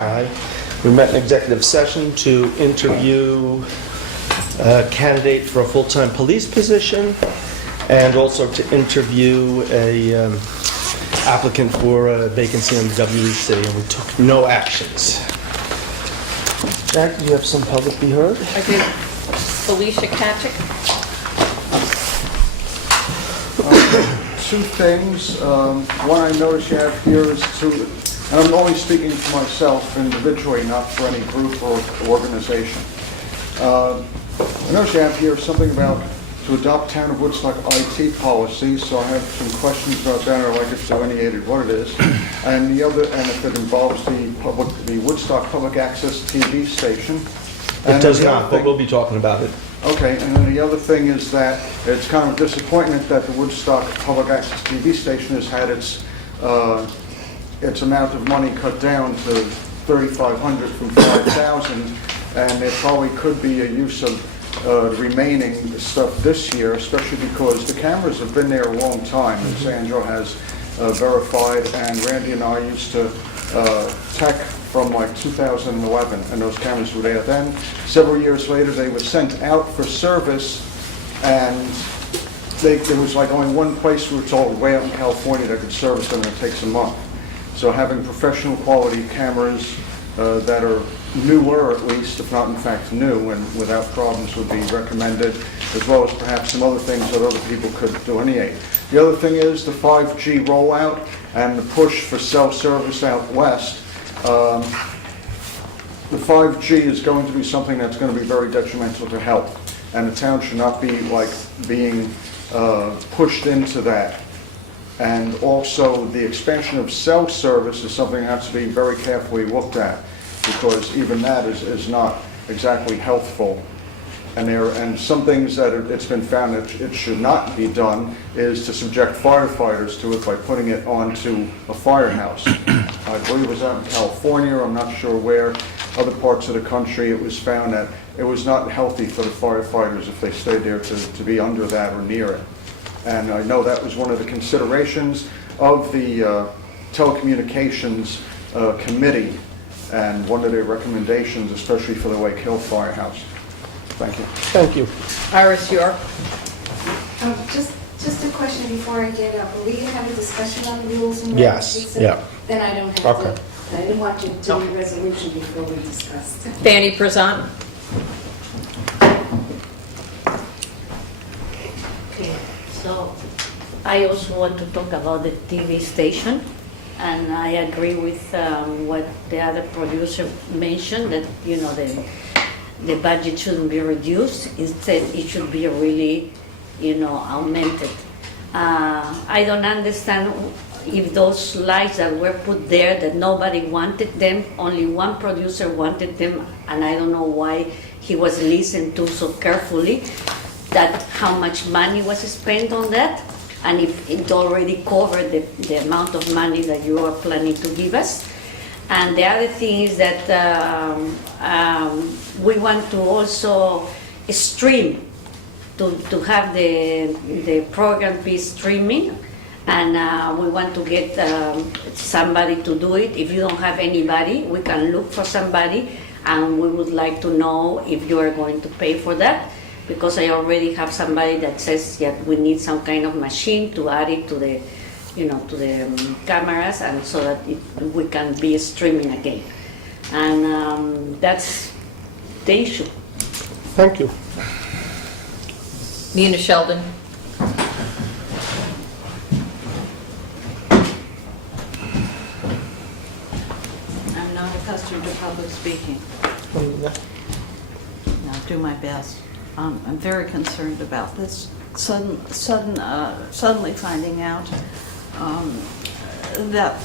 Aye. We met in executive session to interview a candidate for a full-time police position and also to interview a applicant for a vacancy on the WEC, and we took no actions. Jack, do you have some public be heard? I do. Felicia Katchik. Two things. One I noticed you have here is to, and I'm only speaking for myself individually, not for any group or organization. I noticed you have here something about to adopt Town of Woodstock IT policy, so I have some questions about that. I'd like it delineated what it is. And the other, and if it involves the Woodstock Public Access TV station. It does not, but we'll be talking about it. Okay, and then the other thing is that it's kind of a disappointment that the Woodstock Public Access TV station has had its amount of money cut down to $3,500 from $5,000, and there probably could be a use of remaining stuff this year, especially because the cameras have been there a long time, as Sandra has verified, and Randy and I used to tech from like 2011, and those cameras were there then. Several years later, they were sent out for service, and there was like only one place we were told way out in California that could service them, and it takes a month. So having professional quality cameras that are newer, at least, if not in fact new, and without problems would be recommended, as well as perhaps some other things that other people could delineate. The other thing is the 5G rollout and the push for self-service out west. The 5G is going to be something that's going to be very detrimental to health, and the town should not be like being pushed into that. And also the expansion of cell service is something that has to be very carefully looked at, because even that is not exactly healthful. And some things that it's been found that it should not be done is to subject firefighters to it by putting it onto a firehouse. I believe it was out in California, I'm not sure where, other parts of the country. It was found that it was not healthy for the firefighters if they stayed there to be under that or near it. And I know that was one of the considerations of the telecommunications committee, and one of their recommendations, especially for the Lake Hill Firehouse. Thank you. Thank you. Iris York. Just a question before I get up. Will we have a discussion on the rules and Yes, regulations? yeah. Then I don't have Okay. to, I didn't want to do a resolution before we discussed. Fanny Prezant. Okay, so I also want to talk about the TV station, and I agree with what the other producer mentioned, that the budget shouldn't be reduced. Instead, it should be really augmented. I don't understand if those lights that were put there that nobody wanted them, only one producer wanted them, and I don't know why he was listened to so carefully, that how much money was spent on that, and if it already covered the amount of money that you are planning to give us. And the other thing is that we want to also stream, to have the program be streaming, and we want to get somebody to do it. If you don't have anybody, we can look for somebody, and we would like to know if you are going to pay for that, because I already have somebody that says that we need some kind of machine to add it to the cameras, and so that we can be streaming again. And that's the issue. Thank you. Nina Sheldon. I'm not accustomed to public speaking. I'll do my best. I'm very concerned about this suddenly finding out that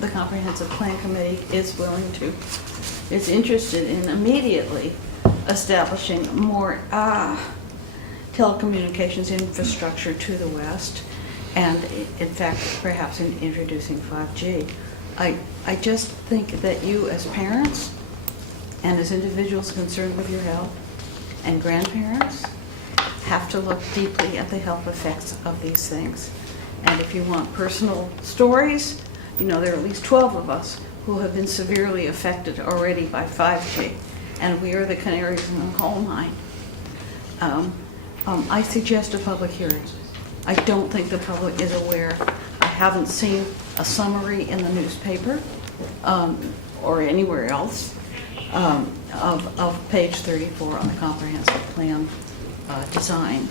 the Comprehensive Plan Committee is interested in immediately establishing more telecommunications infrastructure to the west, and in fact perhaps in introducing 5G. I just think that you as parents and as individuals concerned with your health and grandparents have to look deeply at the health effects of these things. And if you want personal stories, there are at least 12 of us who have been severely affected already by 5G, and we are the canaries in the coal mine. I suggest a public hearing. I don't think the public is aware. I haven't seen a summary in the newspaper or anywhere else of page 34 on the comprehensive plan design.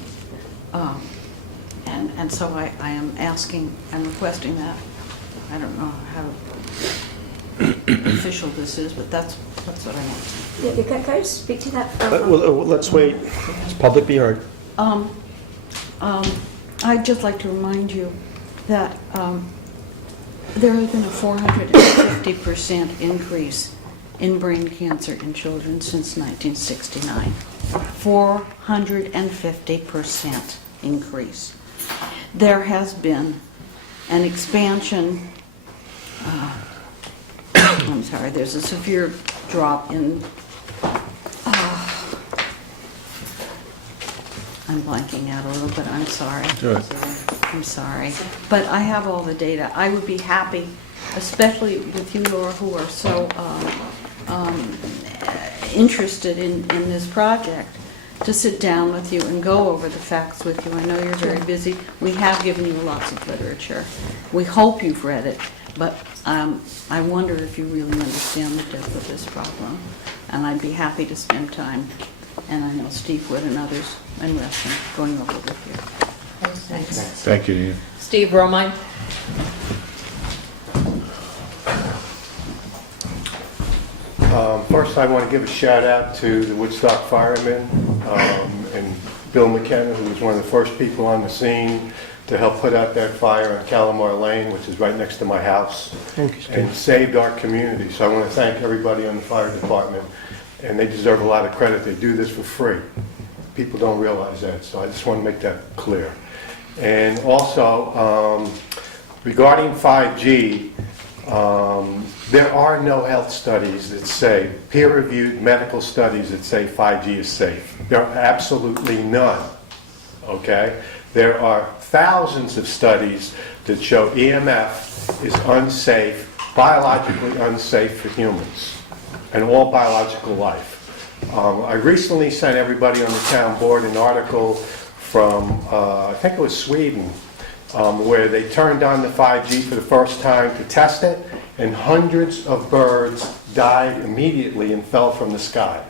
And so I am asking and requesting that. I don't know how official this is, but that's what I want. Yeah, can I just speak to that? Let's wait. It's public be heard. I'd just like to remind you that there has been a 450% increase in brain cancer in children since 1969. 450% increase. There has been an expansion. I'm sorry, there's a severe drop in. I'm blanking out a little bit, I'm sorry. Good. I'm sorry. But I have all the data. I would be happy, especially with you, Laura, who are so interested in this project, to sit down with you and go over the facts with you. I know you're very busy. We have given you lots of literature. We hope you've read it, but I wonder if you really understand the depth of this problem. And I'd be happy to spend time, and I know Steve would and others, and Weston, going over with you. Thanks. Thank you, Dean. Steve Romine? First, I want to give a shout out to the Woodstock firemen and Bill McKenna, who was one of the first people on the scene to help put out that fire on Calamar Lane, which is right next to my house, and saved our community. So I want to thank everybody on the fire department, and they deserve a lot of credit. They do this for free. People don't realize that, so I just want to make that clear. And also, regarding 5G, there are no health studies that say, peer-reviewed medical studies that say 5G is safe. There are absolutely none, okay? There are thousands of studies that show EMF is unsafe, biologically unsafe for humans and all biological life. I recently sent everybody on the town board an article from, I think it was Sweden, where they turned on the 5G for the first time to test it, and hundreds of birds died immediately and fell from the sky.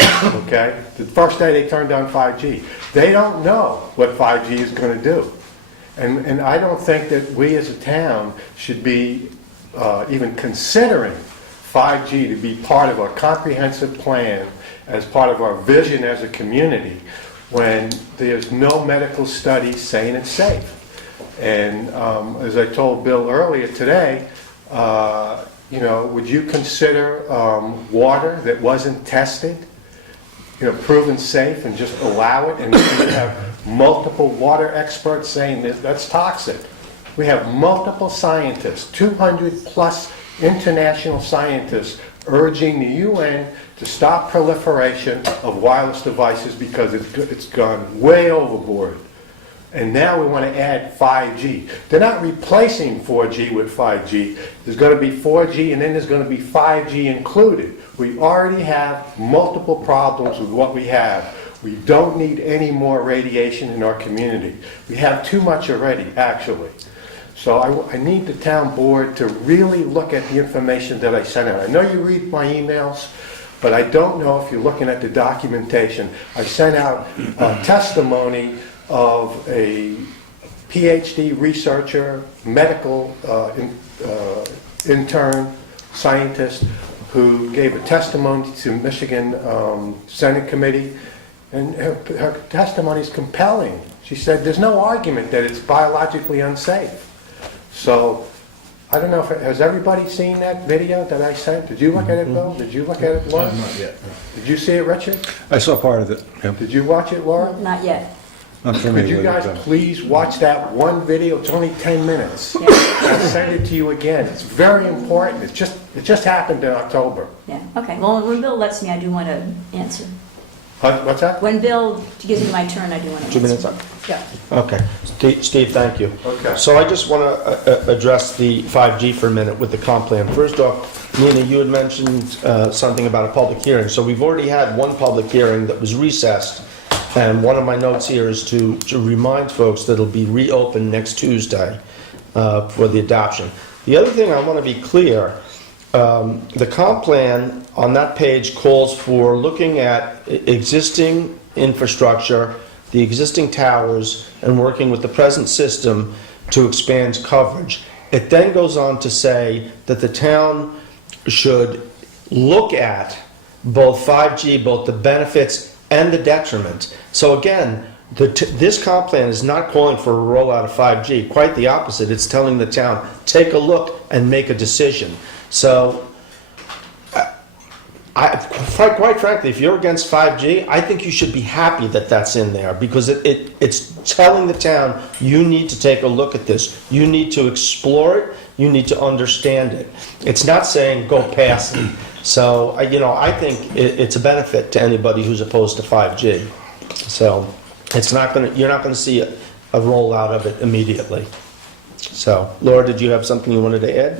Okay? The first day they turned on 5G. They don't know what 5G is going to do. And I don't think that we as a town should be even considering 5G to be part of our comprehensive plan, as part of our vision as a community, when there's no medical study saying it's safe. And as I told Bill earlier today, would you consider water that wasn't tested, proven safe, and just allow it? And we have multiple water experts saying that that's toxic. We have multiple scientists, 200 plus international scientists, urging the UN to stop proliferation of wireless devices because it's gone way overboard. And now we want to add 5G. They're not replacing 4G with 5G. There's going to be 4G and then there's going to be 5G included. We already have multiple problems with what we have. We don't need any more radiation in our community. We have too much already, actually. So I need the town board to really look at the information that I sent out. I know you read my emails, but I don't know if you're looking at the documentation. I sent out testimony of a PhD researcher, medical intern, scientist, who gave a testimony to Michigan Senate Committee, and her testimony is compelling. She said there's no argument that it's biologically unsafe. So, I don't know, has everybody seen that video that I sent? Did you look at it, Bill? Did you look at it, Laura? Not yet. Did you see it, Richard? I saw part of it. Yeah. Did you watch it, Laura? Not yet. I'm familiar Could you with guys it, though. please watch that one video? It's only 10 minutes. I'll send it to you again. It's very important. It just happened in October. Yeah, okay. Well, when Bill lets me, I do want to answer. What's that? When Bill gives me my turn, I do want to. 2 minutes up? Yeah. Okay. Steve, thank you. Okay. So I just want to address the 5G for a minute with the comp plan. First off, Nina, you had mentioned something about a public hearing. So we've already had one public hearing that was recessed, and one of my notes here is to remind folks that it'll be reopened next Tuesday for the adoption. The other thing I want to be clear, the comp plan on that page calls for looking at existing infrastructure, the existing towers, and working with the present system to expand coverage. It then goes on to say that the town should look at both 5G, both the benefits and the detriment. So again, this comp plan is not calling for a rollout of 5G. Quite the opposite. It's telling the town, take a look and make a decision. So quite frankly, if you're against 5G, I think you should be happy that that's in there, because it's telling the town, you need to take a look at this. You need to explore it. You need to understand it. It's not saying go past it. So, I think it's a benefit to anybody who's opposed to 5G. So, you're not going to see a rollout of it immediately. So, Laura, did you have something you wanted to add?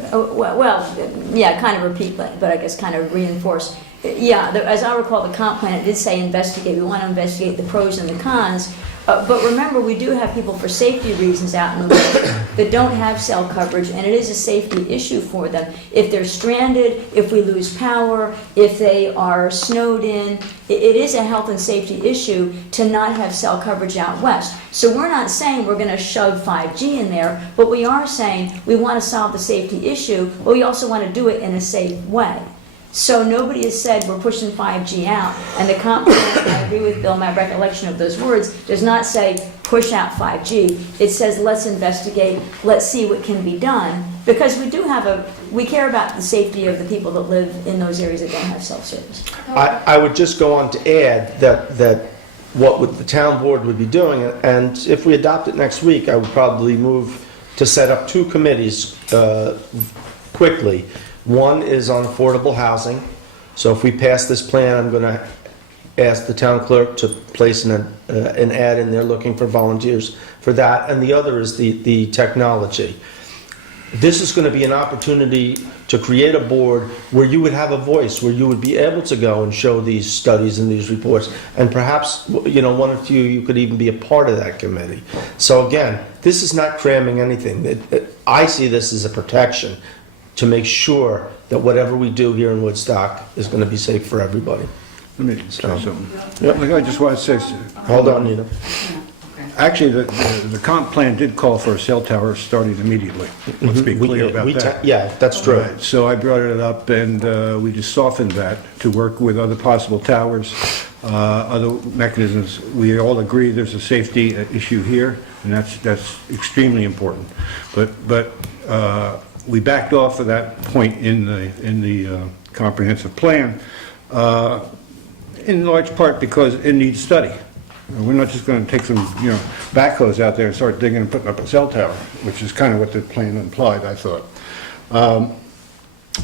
Yeah, kind of repeat, but I guess kind of reinforce. Yeah, as I recall, the comp plan, it did say investigate. We want to investigate the pros and the cons. But remember, we do have people for safety reasons out in the world that don't have cell coverage, and it is a safety issue for them. If they're stranded, if we lose power, if they are snowed in, it is a health and safety issue to not have cell coverage out west. So we're not saying we're going to shove 5G in there, but we are saying we want to solve the safety issue, but we also want to do it in a safe way. So nobody has said we're pushing 5G out, and the comp plan, I agree with Bill, my recollection of those words, does not say push out 5G. It says let's investigate, let's see what can be done, because we care about the safety of the people that live in those areas that don't have cell service. I would just go on to add that what the town board would be doing, and if we adopt it next week, I would probably move to set up 2 committees quickly. One is on affordable housing. So if we pass this plan, I'm going to ask the town clerk to place an ad in there looking for volunteers for that. And the other is the technology. This is going to be an opportunity to create a board where you would have a voice, where you would be able to go and show these studies and these reports. And perhaps, one or two, you could even be a part of that committee. So again, this is not cramming anything. I see this as a protection to make sure that whatever we do here in Woodstock is going to be safe for everybody. Let me say something. Yep. I just want to say, Hold on, Nina. actually, the comp plan did call for a cell tower starting immediately. Let's be clear about that. Yeah, that's true. Right, so I brought it up, and we just softened that to work with other possible towers, other mechanisms. We all agree there's a safety issue here, and that's extremely important. But we backed off of that point in the comprehensive plan, in large part because it needs study. We're not just going to take some, backhoes out there and start digging and putting up a cell tower, which is kind of what the plan implied, I thought.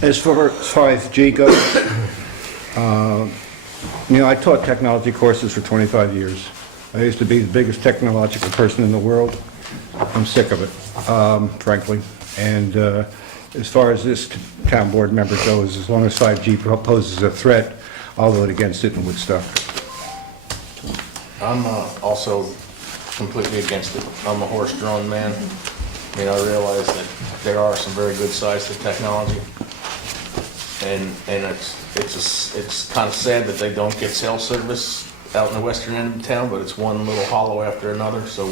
As far as 5G goes, I taught technology courses for 25 years. I used to be the biggest technological person in the world. I'm sick of it, frankly. And as far as this town board member goes, as long as 5G poses a threat, I'll vote against it in Woodstock. I'm also completely against it. I'm a horse-drawn man. I mean, I realize that there are some very good sides to technology, and it's kind of sad that they don't get cell service out in the western end of town, but it's one little hollow after another, so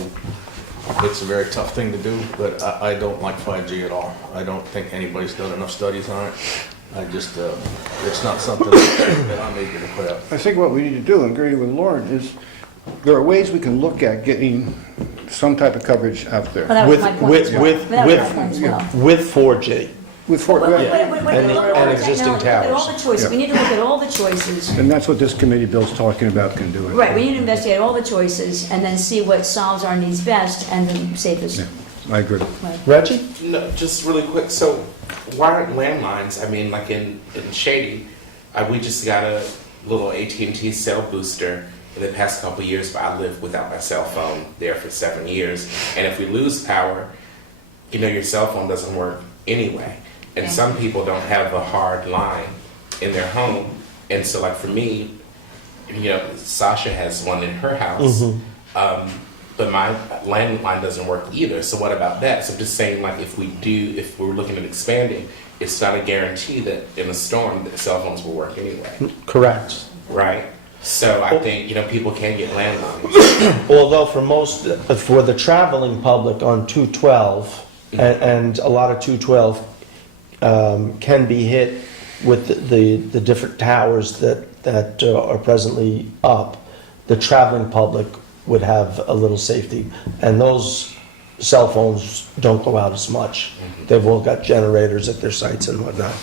it's a very tough thing to do, but I don't like 5G at all. I don't think anybody's done enough studies on it. I just, it's not something that I'm eager to put up. I think what we need to do, and agree with Lauren, is there are ways we can look at getting some type of coverage out there. Well, that was my point as well. That was my point as well. With 4G. With And existing Look at all towers. the choices. Yeah. We need to look at all the choices. And that's what this committee bill's talking about can do. Right, we need to investigate all the choices and then see what solves our needs best and then safest. Yeah, I agree. Right. Reggie? No, just really quick. So, why aren't landlines? I mean, like in Shady, we just got a little AT&T cell booster in the past couple of years, but I lived without my cell phone there for 7 years. And if we lose power, you know, your cell phone doesn't work anyway. And some people don't have a hard line in their home. And so, like, for me, you know, Sasha has one in her house, but my landline doesn't work either. So what about that? So I'm just saying, like, if we're looking at expanding, it's not a guarantee that in a storm that cell phones will work anyway. Correct. Right? So I think, you know, people can get landlines. Although for the traveling public on 212, and a lot of 212 can be hit with the different towers that are presently up, the traveling public would have a little safety. And those cell phones don't go out as much. They've all got generators at their sites and whatnot.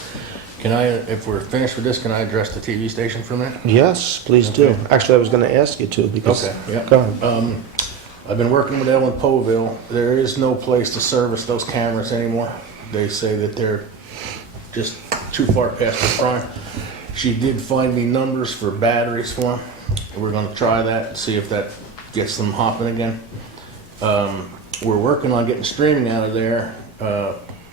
Can I, if we're finished with this, can I address the TV station for a minute? Yes, please do. Okay. Actually, I was going to ask you to because... Okay, yeah. Go ahead. I've been working with Ellen Poville. There is no place to service those cameras anymore. They say that they're just too far past their prime. She did find me numbers for batteries for them. And we're gonna try that and see if that gets them hopping again. We're working on getting streaming out of there.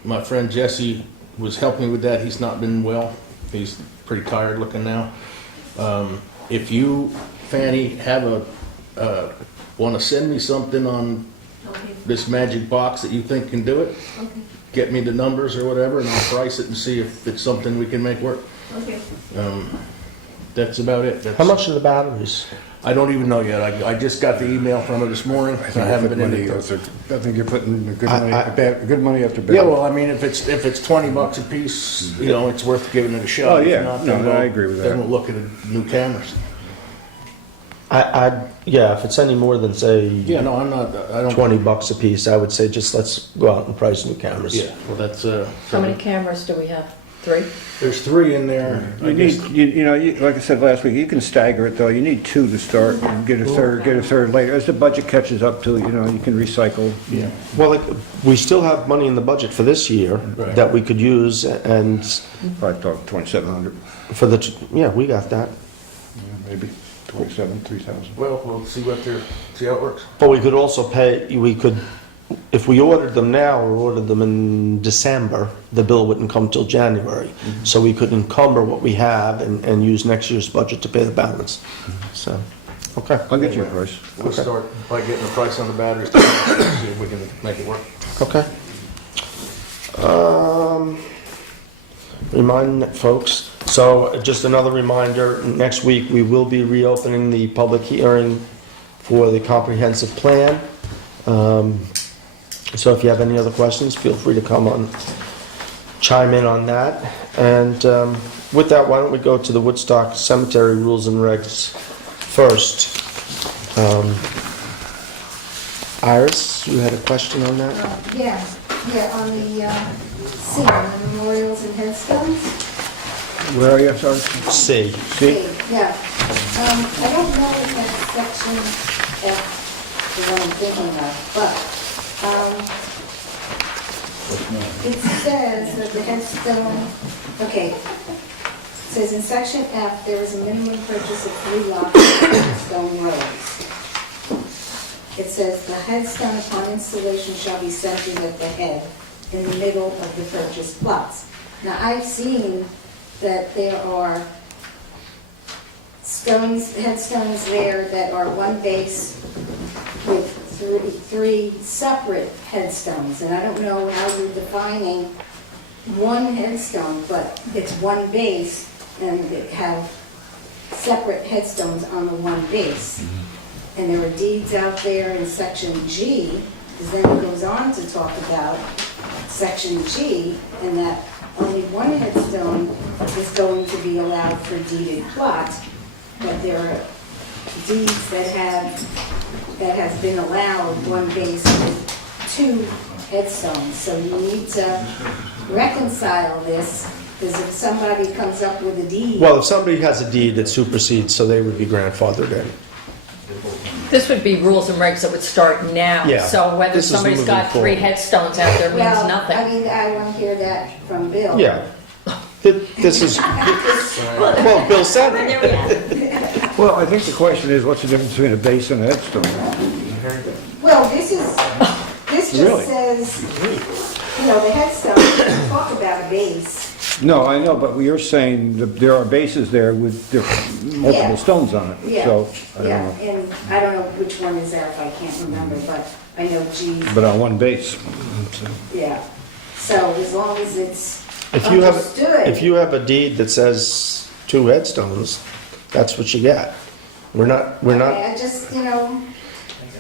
My friend Jesse was helping with that. He's not been well. He's pretty tired looking now. If you, Fanny, have want to send me something on this magic box that you think can do it, get me the numbers or whatever, and I'll price it and see if it's something we can make work. Okay. That's about it. How much are the batteries? I don't even know yet. I just got the email from her this morning. I haven't been in it. I think you're putting good money after bad. Yeah, well, I mean, if it's $20 a piece, you know, it's worth giving it a shot. Oh, If yeah. not, No, then I agree with that. Then we'll look at new cameras. Yeah, if it's any more than, say, Yeah, no, I'm not, I don't. $20 a piece, I would say just let's go out and price new cameras. Yeah, well, that's, How many cameras do we have? 3? there's 3 in there. I You guess. need, you know, like I said last week, you can stagger it though. You need 2 to start and get a third later. As the budget catches up to it, you know, you can recycle. Yeah. Well, we still have money in the budget for this year Right. that we could use, and Probably talk 2,700, for yeah, we got that. maybe 3,000. Well, we'll see how it works. But we could also if we ordered them now or ordered them in December, the bill wouldn't come till January. So we could encumber what we have and use next year's budget to pay the balance. So, okay. I'll get you a price. We'll start by getting the price on the batteries, see if we can make it work. Okay. Remind folks, so just another reminder, next week we will be reopening the public hearing for the comprehensive plan. So if you have any other questions, feel free to chime in on that. And with that, why don't we go to the Woodstock Cemetery rules and regs first. Iris, you had a question on that? Yeah, on the C, on the memorials and headstones. Where are you, sorry? C. See? Yeah. I don't know if that's section F, the one I'm thinking of, but it says that the headstone, okay, it says in section F, there is a minimum purchase of 3 lots of headstone rows. It says the headstone upon installation shall be centered at the head in the middle of the purchased plots. Now, I've seen that there are headstones there that are one base with three separate headstones, and I don't know how you're defining one headstone, but it's one base, and they have separate headstones on the one base. And there are deeds out there in section G, because then it goes on to talk about section G, and that only one headstone is going to be allowed for deeded plot, but there are deeds that has been allowed one base with 2 headstones. So you need to reconcile this, because if somebody comes up with a deed. Well, if somebody has a deed that supersedes, so they would be grandfathered in. This would be rules and regs that would start now. Yeah. So whether This is somebody's got moving 3 forward. headstones out there means Well, nothing. I mean, I want to hear that from Bill. Yeah. this is, well, Bill said And it. there we are. Well, I think the question is, what's the difference between a base and a headstone? Well, this Really? just says, the headstone, doesn't talk about a base. No, I know, but you're saying that there are bases there with Yeah. multiple stones on it, Yeah, so, I don't yeah, know. and I don't know which one is that, if I can't remember, but I know G's, But on one base. So- yeah. So as long as it's If you understood. if you have a deed that says 2 headstones, that's what you get. We're not, Okay, I just,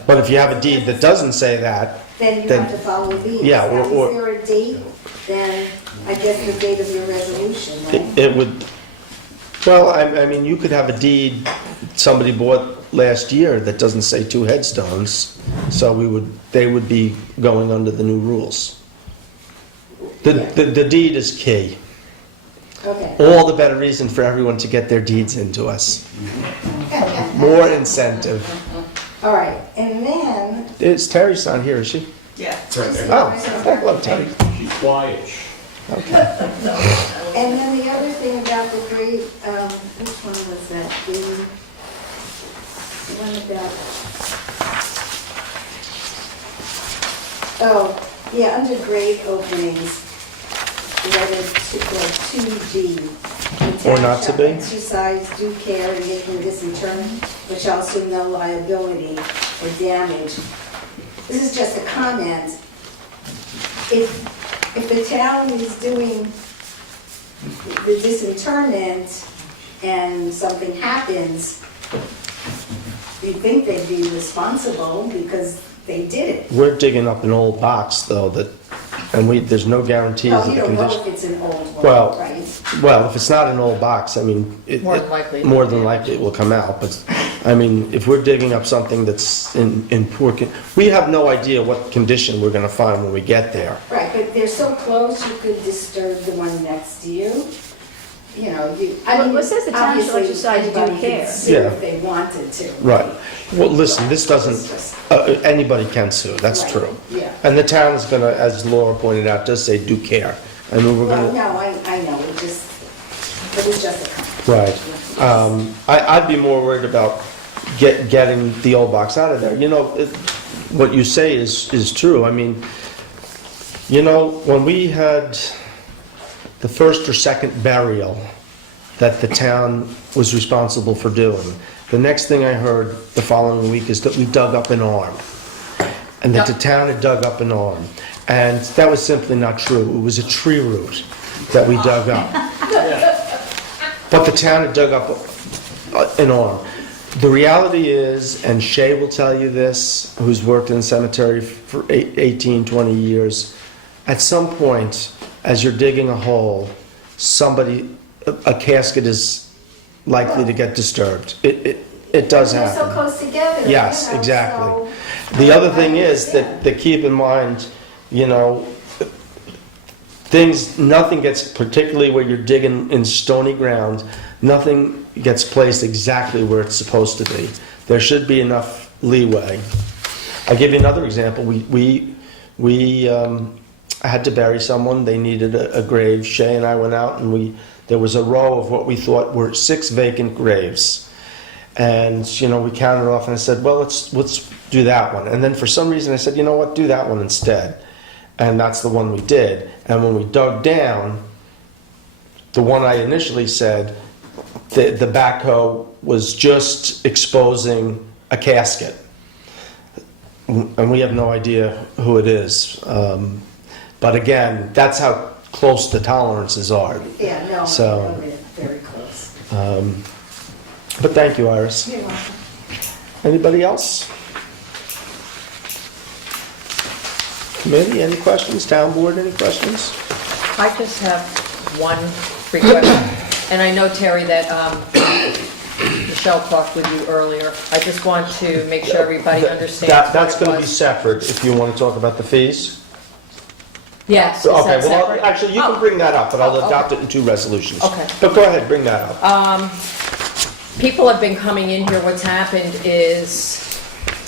but if you have a deed that doesn't say that, then you Then- have to follow these. Yeah, Now, or- is there a date? Then I guess the date of your resolution, right? it would, well, I mean, you could have a deed somebody bought last year that doesn't say 2 headstones, so they would be going under the new rules. The deed is key. Okay. All the better reason for everyone to get their deeds into us. More incentive. All right, and then, Is Terry's not here, is she? Yeah. Oh, hello, Terry. She's quiet. and then the other thing about the grade, which one was that? The one about, oh, yeah, under grade openings, letter 2G. Or not to be? Exercise due care in making this in turn, which shall assume no liability or damage. This is just a comment. If the town is doing the disinterment and something happens, you'd think they'd be responsible because they did it. We're digging up an old box, though, there's no guarantees Well, of you the don't know condition. if it's an old one, Well, right? Well, if it's not an old box, I mean... More than likely. More than likely it will come out, but, I mean, if we're digging up something that's in poor... We have no idea what condition we're gonna find when we get there. Right, but they're so close, you could disturb the one next to you. I Well, mean, it says the town shall obviously, exercise due anybody could care. sue Yeah. if they wanted to. Right. Well, listen, this doesn't... anybody can sue, that's Right, true. yeah. And the town is gonna, as Laura pointed out, does say do care. I mean, we're Well, gonna... no, I know, it was just a comment. Right. I'd be more worried about getting the old box out of there. What you say is true. I mean, when we had the first or second burial that the town was responsible for doing, the next thing I heard the following week is that we dug up an arm. And that the town had dug up an arm. And that was simply not true. It was a tree root that we dug up. But the town had dug up an arm. The reality is, and Shay will tell you this, who's worked in the cemetery for 18, 20 years, at some point, as you're digging a hole, a casket is likely to get disturbed. It does They're happen. so close together. Yes, so- exactly. The other thing is that keep in mind, nothing gets, particularly where you're digging in stony ground, nothing gets placed exactly where it's supposed to be. There should be enough leeway. I'll give you another example. We had to bury someone. They needed a grave. Shay and I went out and there was a row of what we thought were 6 vacant graves. And, we counted off and I said, well, let's do that one. And then for some reason I said, you know what, do that one instead. And that's the one we did. And when we dug down, the one I initially said, the backhoe was just exposing a casket. And we have no idea who it is. But again, that's how close the tolerances are. Yeah, no, So- I know they're very close. But thank you, Iris. You're welcome. Anybody else? Committee, any questions? Town board, any questions? I just have one request, and I know, Terry, that Michelle talked with you earlier. I just want to make sure everybody understands That's what it going to be was. separate if you want to talk about the fees. Yes, is Okay, that well, separate? actually, you can Oh. bring that up, but I'll Oh, okay. adopt it in 2 resolutions. Okay. But go ahead, bring that up. People have been coming in here, what's happened is,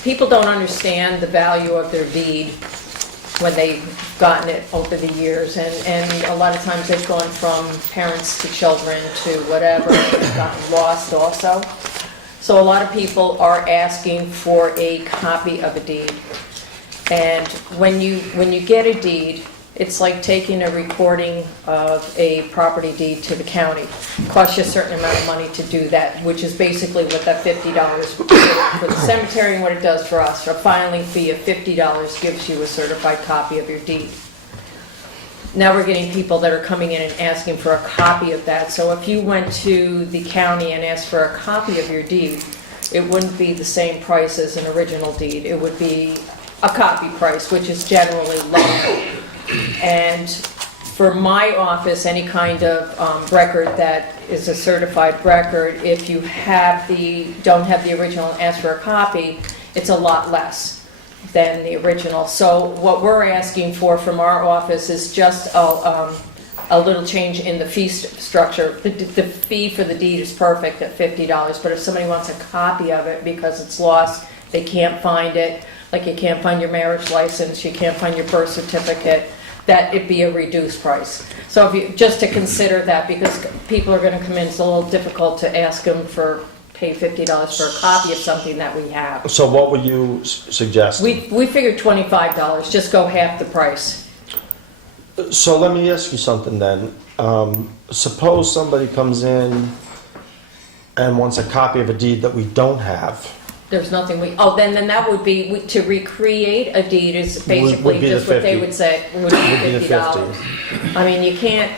people don't understand the value of their deed when they gotten it over the years, and a lot of times they've gone from parents to children to whatever, and they've gotten lost also. So a lot of people are asking for a copy of a deed. And when you get a deed, it's like taking a recording of a property deed to the county. It costs you a certain amount of money to do that, which is basically what that $50 for the cemetery and what it does for us. A filing fee of $50 gives you a certified copy of your deed. Now we're getting people that are coming in and asking for a copy of that. So if you went to the county and asked for a copy of your deed, it wouldn't be the same price as an original deed. It would be a copy price, which is generally lower. And for my office, any kind of record that is a certified record, if you don't have the original and ask for a copy, it's a lot less than the original. So what we're asking for from our office is just a little change in the fee structure. The fee for the deed is perfect at $50, but if somebody wants a copy of it because it's lost, they can't find it, like you can't find your marriage license, you can't find your birth certificate, that it'd be a reduced price. So if you, just to consider that, because people are gonna come in, it's a little difficult to ask them pay $50 for a copy of something that we have. So what were you suggesting? We figured $25, just go half the price. So let me ask you something then. Suppose somebody comes in and wants a copy of a deed that we don't have. There's nothing then that would be, to recreate a deed is basically Would be the just what they 50. would say, would be Would be the $50. I mean, you can't,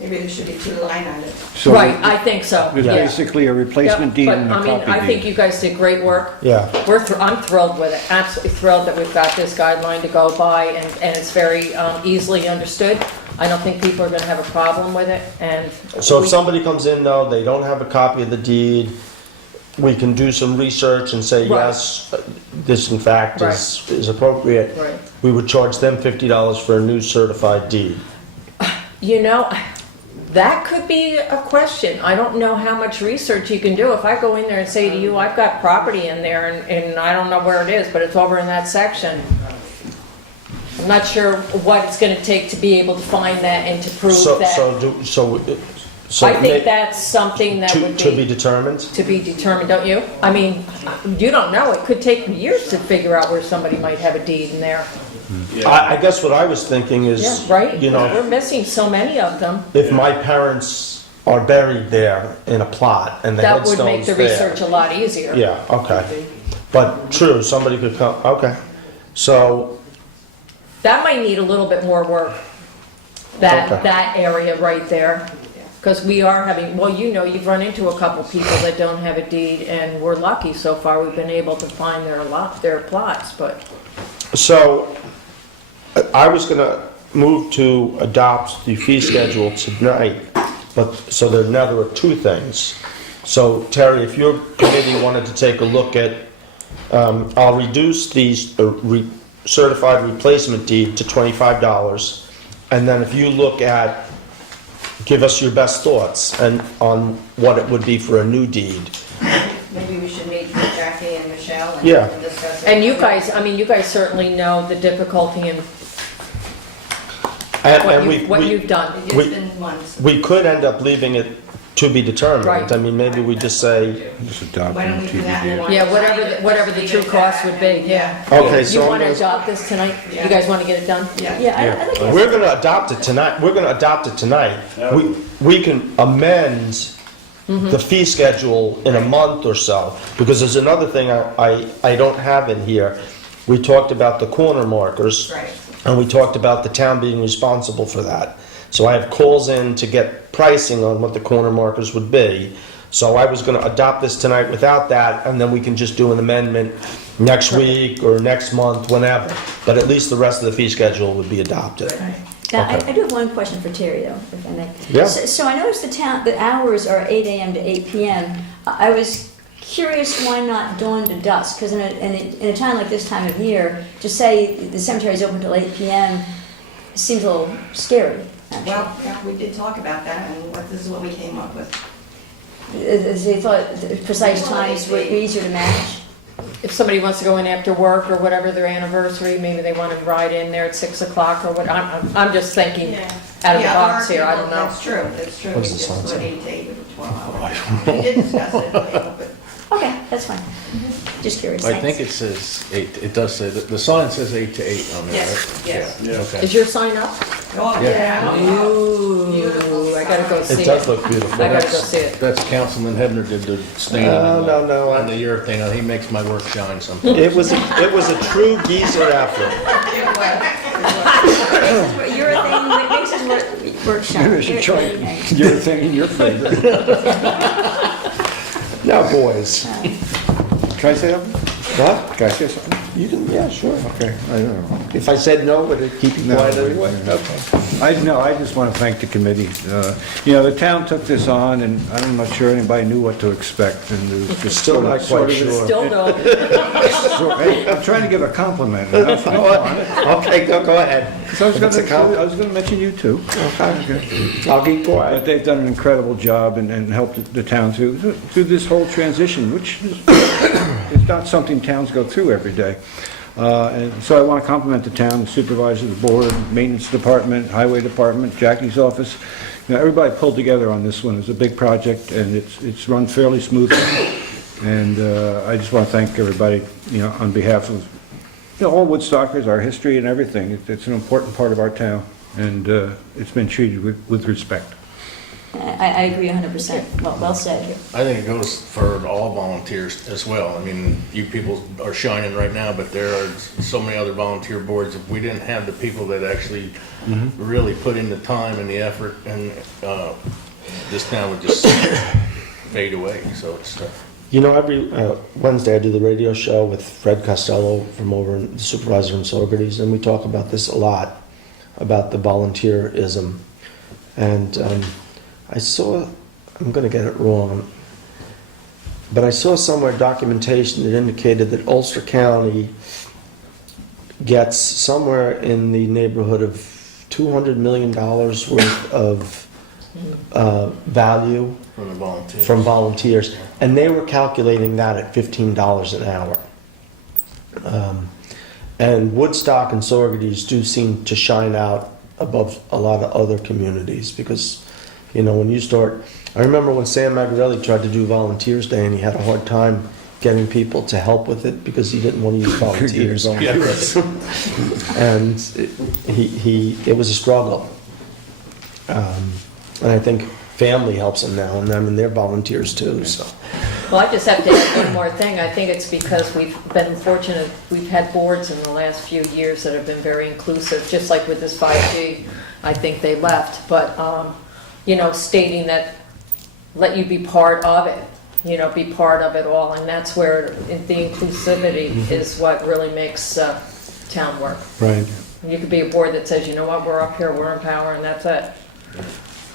Maybe there should be 2 line items. So right, I think so, There's yeah. basically a replacement Yep, deed but, and a I mean, copy I think deed. you guys did great work. Yeah. I'm thrilled with it, absolutely thrilled that we've got this guideline to go by, and it's very easily understood. I don't think people are gonna have a problem with it, and. So if somebody comes in though, they don't have a copy of the deed, we can do some research and say, Right. yes, this in fact is appropriate. Right. We would charge them $50 for a new certified deed. You know, that could be a question. I don't know how much research you can do. If I go in there and say to you, I've got property in there and I don't know where it is, but it's over in that section. I'm not sure what it's gonna take to be able to find that and to prove that. So I think that's something that would to be determined? to be determined, don't you? I mean, you don't know. It could take years to figure out where somebody might have a deed in there. I guess what I was thinking is, Yeah, right? you know, We're missing so many of them. if my parents are buried there in a plot and the That would headstone's make the there. research a lot easier. Yeah, okay. But true, somebody could come, okay. So, That might need a little bit more work, Okay. that area right there. Because we are having, well, you know, you've run into a couple people that don't have a deed, and we're lucky so far, we've been able to find their plots, but. so I was gonna move to adopt the fee schedule tonight, but, so there now are 2 things. So Terry, if your committee wanted to take a look at, I'll reduce these certified replacement deed to $25, and then if you look at, give us your best thoughts and on what it would be for a new deed. Maybe we should meet with Jackie and Michelle and Yeah. discuss it. And you guys, I mean, you guys certainly know the difficulty in And what you've done. It's we- been months. we could end up leaving it to be determined. Right. I mean, maybe we just say, Just adopt Why don't we it do that? TBD. Yeah, whatever the true cost would be, yeah. okay, You so want to adopt this tonight? You guys want to get it done? Yeah. Yeah, I think that's. we're gonna adopt it tonight. We're gonna adopt it tonight. We can amend the fee schedule in a month or so, because there's another thing I don't have in here. We talked about the corner markers. Right. And we talked about the town being responsible for that. So I have calls in to get pricing on what the corner markers would be. So I was gonna adopt this tonight without that, and then we can just do an amendment next week or next month, whenever. But at least the rest of the fee schedule would be adopted. Now, Okay. I do have one question for Terry, though, if I may. Yeah. So I noticed the hours are 8 a.m. to 8 p.m. I was curious why not dawn to dusk? Because in a time like this time of year, to say the cemetery is open till 8 p.m. seems a little scary. actually. Well, yeah, we did talk about that, and this is what we came up with. They thought the precise times were easier to manage. if somebody wants to go in after work or whatever, their anniversary, maybe they want to ride in there at 6 o'clock or what, I'm just thinking out of the box here, I don't know. That's true, that's true. What We does the just sign put say? 8 to 8 or 12 hours. We did discuss it, but Okay, that's fine. Just curious. I thanks. think it says 8, it does say, the sign says 8 to 8 on there, Yes, right? yes. Yeah, okay. Is your sign up? Oh, Yeah. Ooh, I gotta go see it. It does look beautiful. I gotta go see it. That's Councilman Hebner did the staining on No. on the urethane. He makes my work shine sometimes. It was a true geezer effort. You're a thing, it makes us workshop. Maybe I should try your thing in your favor. Now, boys. Can I say something? What? Can I say something? You can, yeah, sure. Okay, I don't know. If I said no, would it keep you No, quiet anyway? Okay. I just want to thank the committee. The town took this on, and I'm not sure anybody knew what to expect, and it was just Still not sort quite of- sure. Still don't. Hey, I'm trying to give a compliment. and I forgot on it. Okay, go ahead. 'Cause I was If it's a gonna- compliment. I was going to mention you too. Okay. I'll keep But quiet. they've done an incredible job and helped the town through this whole transition, which is not something towns go through every day. And so I want to compliment the town, the supervisor, the board, maintenance department, highway department, Jackie's office. Everybody pulled together on this one. It's a big project, and it's run fairly smoothly. And I just want to thank everybody, on behalf of all Woodstockers, our history and everything. It's an important part of our town, and it's been treated with respect. I agree 100%. Well said. I think it goes for all volunteers as well. I mean, you people are shining right now, but there are so many other volunteer boards. If we didn't have the people that actually really put in the time and the effort, and this town would just fade away. So it's Every Wednesday I do the radio show with Fred Costello from over in the supervisor in Saugerties, and we talk about this a lot, about the volunteerism. And I'm going to get it wrong, but I saw somewhere documentation that indicated that Ulster County gets somewhere in the neighborhood of $200 million worth of value from the volunteers. from volunteers, and they were calculating that at $15 an hour. And Woodstock and Saugerties do seem to shine out above a lot of other communities because, when you start, I remember when Sam Magarelli tried to do Volunteers Day and he had a hard time getting people to help with it because he didn't want to use volunteers. And it was a struggle. And I think family helps them now, and they're volunteers too, so. Well, I just have to add one more thing. I think it's because we've been fortunate, we've had boards in the last few years that have been very inclusive, just like with this 5G, I think they left, but, stating that, let you be part of it, be part of it all, and that's where the inclusivity is what really makes town work. Right. You could be a board that says, you know what, we're up here, we're in power, and that's it.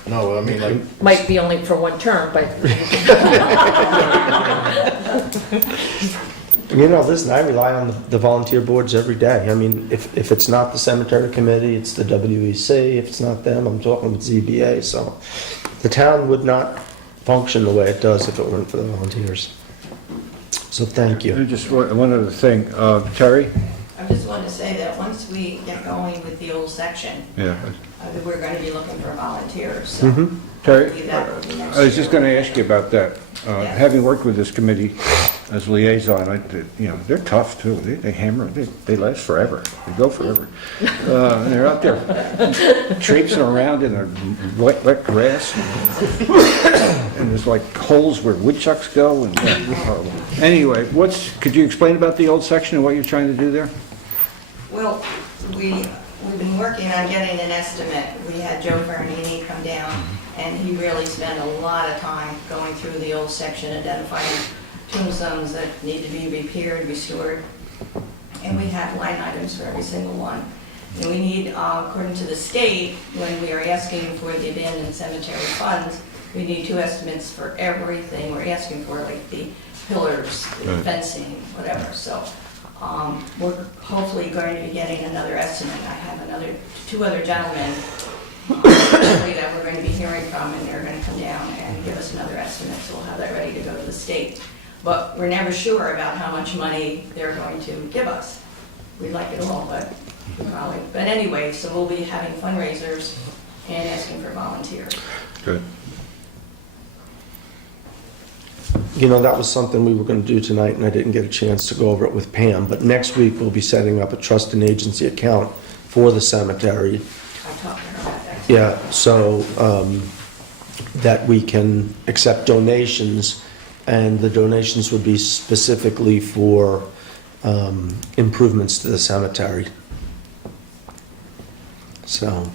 No, I mean, like, Might be only for one term, but Listen, I rely on the volunteer boards every day. I mean, if it's not the cemetery committee, it's the WEC. If it's not them, I'm talking with ZBA. So the town would not function the way it does if it weren't for the volunteers. So thank you. Just one other thing, Terry? I just wanted to say that once we get going with the old section, Yeah. we're going to be looking for volunteers, so. Mhm. Terry, hopefully that will be next I was just year. going to ask you about that. Yeah. Having worked with this committee as liaison, they're tough too. They hammer, they last forever. They go forever. And they're out there traipsing around in the wet grass. And there's like holes where woodchucks go and it's horrible. Anyway, could you explain about the old section and what you're trying to do there? Well, we've been working on getting an estimate. We had Joe Bernini come down, and he really spent a lot of time going through the old section, identifying tombstones that need to be repaired, restored. And we have line items for every single one. And we need, according to the state, when we are asking for the abandoned cemetery funds, we need 2 estimates for everything we're asking for, like the pillars, the fencing, whatever. So we're hopefully going to be getting another estimate. I have 2 other gentlemen that we're going to be hearing from, and they're going to come down and give us another estimate, so we'll have that ready to go to the state. but we're never sure about how much money they're going to give us. We'd like it all, but probably, but anyway, so we'll be having fundraisers and asking for volunteers. Good. You know, that was something we were going to do tonight, and I didn't get a chance to go over it with Pam, but next week we'll be setting up a trust and agency account for the cemetery. I talked to her about that. too. Yeah, so that we can accept donations, and the donations would be specifically for improvements to the cemetery. So,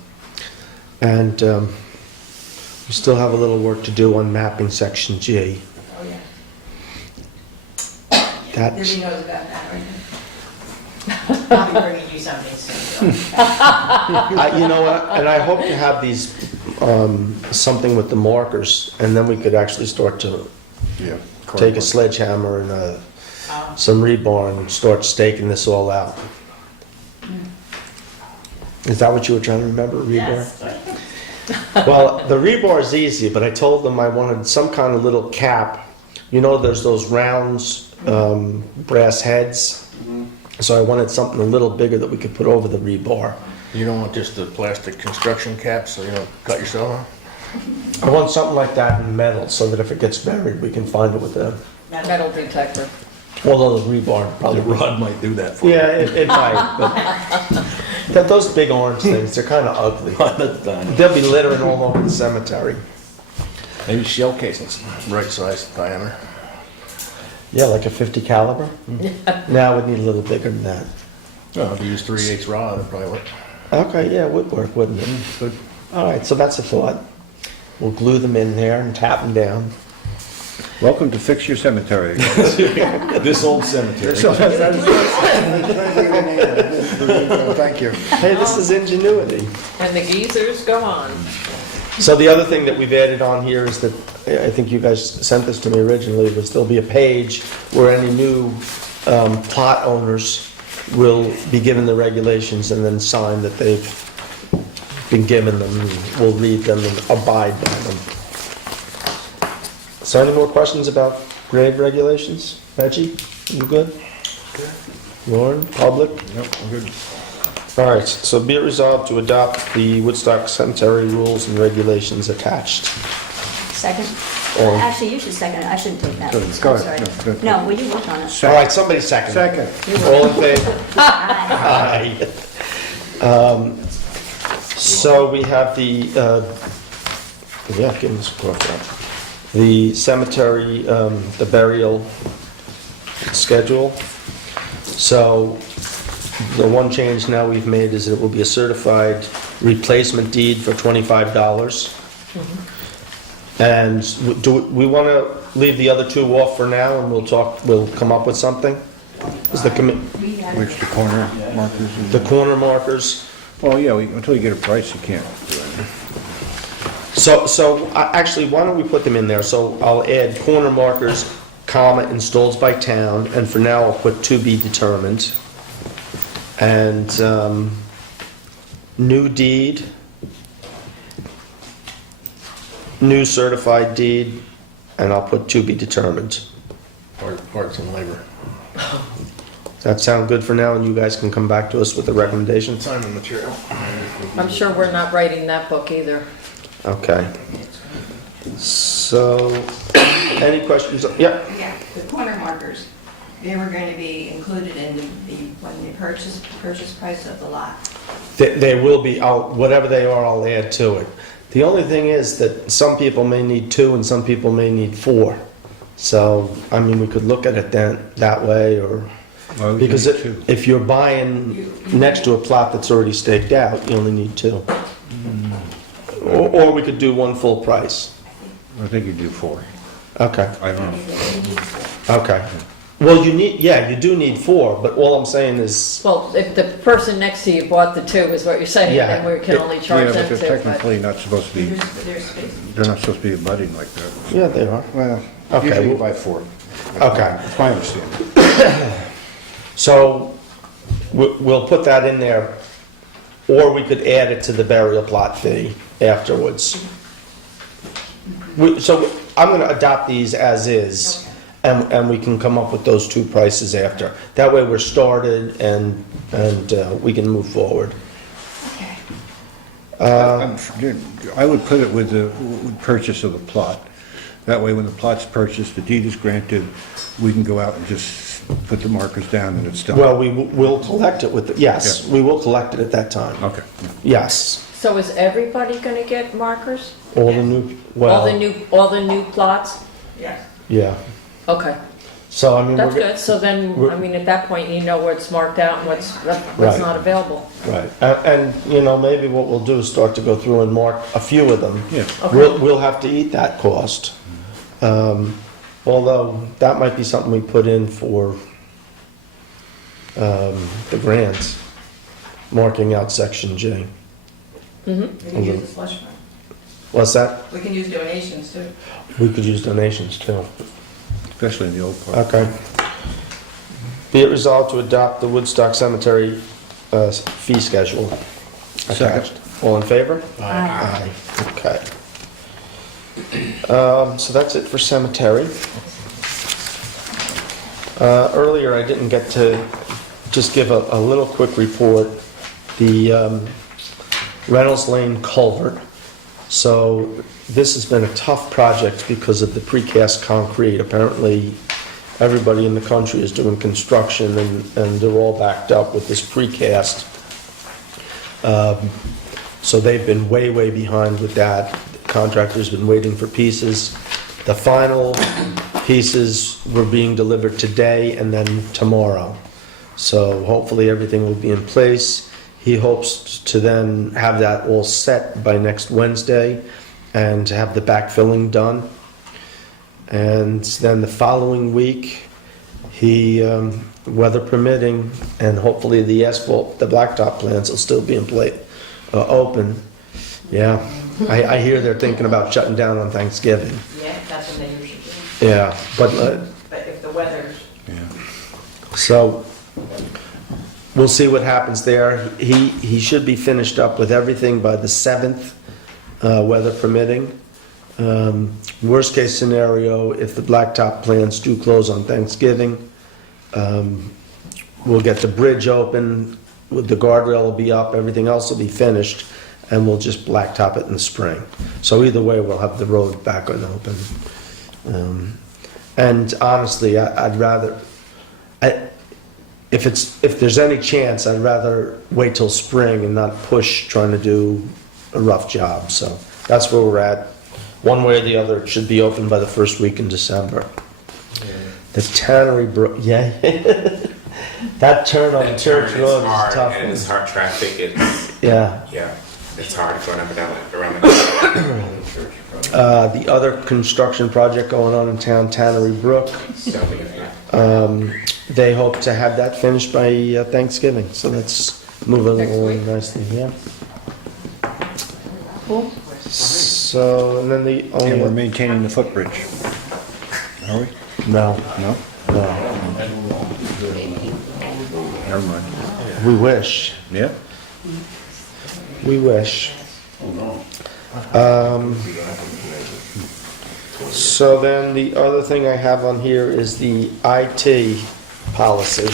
and we still have a little work to do on mapping section G. Oh, yeah. That's, Debbie knows about that, right? I'll be bringing you something soon. you know what, and I hope to have these, something with the markers, and then we could actually start to Yeah. take a sledgehammer and some rebar and start staking this all out. Is that what you were trying to remember, rebar? Yes. Well, the rebar is easy, but I told them I wanted some kind of little cap. You know, there's those rounds, brass heads. So I wanted something a little bigger that we could put over the rebar. You don't want just the plastic construction cap so you don't cut yourself on? I want something like that in metal, so that if it gets buried, we can find it with a, Metal detector. although the rebar probably. rod might do that for Yeah, it might, but those big orange things, they're kind of ugly. They'll be littering all over the cemetery. Maybe shell casings, right size diameter. Yeah, like a 50 caliber? Now we need a little bigger than that. No, if you use 3/8 rod, it probably would. Okay, yeah, it would work, wouldn't it? Good. All right, so that's a thought. We'll glue them in there and tap them down. Welcome to Fix Your Cemetery. This old cemetery. Thank you. Hey, this is ingenuity. And the geezers go on. So the other thing that we've added on here is that, I think you guys sent this to me originally, was there'll be a page where any new plot owners will be given the regulations and then sign that they've been given them, and we'll read them and abide by them. So any more questions about grave regulations? Reggie, you good? Lauren, public? Yep, I'm good. All right, so be it resolved to adopt the Woodstock Cemetery rules and regulations attached. Second? Or- Actually, you should second it. I shouldn't take that. Go one. go I'm ahead. sorry. No, No, will you work on it? All right, somebody second. Second. All in favor? Aye. Aye. So we have the, yeah, give me this quote there. The cemetery, the burial schedule. So the one change now we've made is it will be a certified replacement deed for $25. And do we want to leave the other two off for now, and we'll come up with something? Is the Which, the corner markers? and- the corner markers? Well, yeah, until you get a price, you can't do anything. So actually, why don't we put them in there? So I'll add corner markers, comma, installed by town, and for now I'll put to be determined. And new deed, new certified deed, and I'll put to be determined. Parts and labor. Does that sound good for now, and you guys can come back to us with the recommendations? Time and material. I'm sure we're not writing that book either. Okay. So, any questions? Yeah. Yeah, the corner markers, they were going to be included in when the purchase price of the lot. They will be, whatever they are, I'll add to it. The only thing is that some people may need 2 and some people may need 4. So, I mean, we could look at it that way, or, Why would you because need 2? if you're buying next to a plot that's already staked out, you only need 2. Or we could do one full price. I think you do 4. Okay, I don't know. okay. Well, you do need 4, but all I'm saying is, Well, if the person next to you bought the 2 is what you're saying, Yeah. then we can only Yeah, charge but them they're 2. technically not supposed to be, There's space. they're not supposed to be abutting like that. yeah, they are. Well, Okay, usually you well- buy 4. Okay. That's my understanding. So we'll put that in there, or we could add it to the burial plot fee afterwards. So I'm going to adopt these as is, and we can come up with those two prices after. That way we're started and we can move forward. I would put it with the purchase of the plot. That way, when the plot's purchased, the deed is granted, we can go out and just put the markers down and it's done. Well, we'll collect it with, yes, Yeah. we will collect it at that time. Okay. Yes. So is everybody gonna get markers? All the new, All well, the new plots? Yes. yeah. Okay, So, I mean, that's we're, good. So then, I mean, at that point, you know what's marked out and what's Right. not available. right. And, you know, maybe what we'll do is start to go through and mark a few of them. Yeah. Okay. We'll have to eat that cost. Although, that might be something we put in for the grants, marking out section J. Mm-hmm. We can use the slush fund. What's that? We can use donations too. We could use donations too. Especially in the old part. Okay. Be it resolved to adopt the Woodstock Cemetery fee schedule attached. All in favor? Aye. Okay. So that's it for cemetery. Earlier, I didn't get to just give a little quick report. The Reynolds Lane culvert. So this has been a tough project because of the precast concrete. Apparently, everybody in the country is doing construction and they're all backed up with this precast. So they've been way behind with that. The contractor's been waiting for pieces. The final pieces were being delivered today and then tomorrow. So hopefully everything will be in place. He hopes to then have that all set by next Wednesday and to have the backfilling done. And then the following week, he, weather permitting, and hopefully the asphalt, the blacktop plants will still be in place, open. Yeah, I hear they're thinking about shutting down on Thanksgiving. Yeah, that's what they usually do. Yeah, but But if the weather's so we'll see what happens there. He should be finished up with everything by the 7th, weather permitting. Worst case scenario, if the blacktop plants do close on Thanksgiving, we'll get the bridge open, with the guardrail will be up, everything else will be finished, and we'll just blacktop it in the spring. So either way, we'll have the road back and open. And honestly, I'd rather, if there's any chance, I'd rather wait till spring and not push trying to do a rough job. So that's where we're at. One way or the other, it should be open by the first week in December. The Tannery Brook, yeah. That turn on That Church turn Road is hard, a tough and one. it's hard traffic. It's Yeah. it's hard going up and down around the The other construction project going on in town, Tannery Brook, so yeah. they hope to have that finished by Thanksgiving. So that's moving Next along week. nicely, yeah. Cool. So, and then the And we're only, maintaining the footbridge. Are we? no, No? no, Never mind. we wish. Yeah? We wish. So then the other thing I have on here is the IT policy.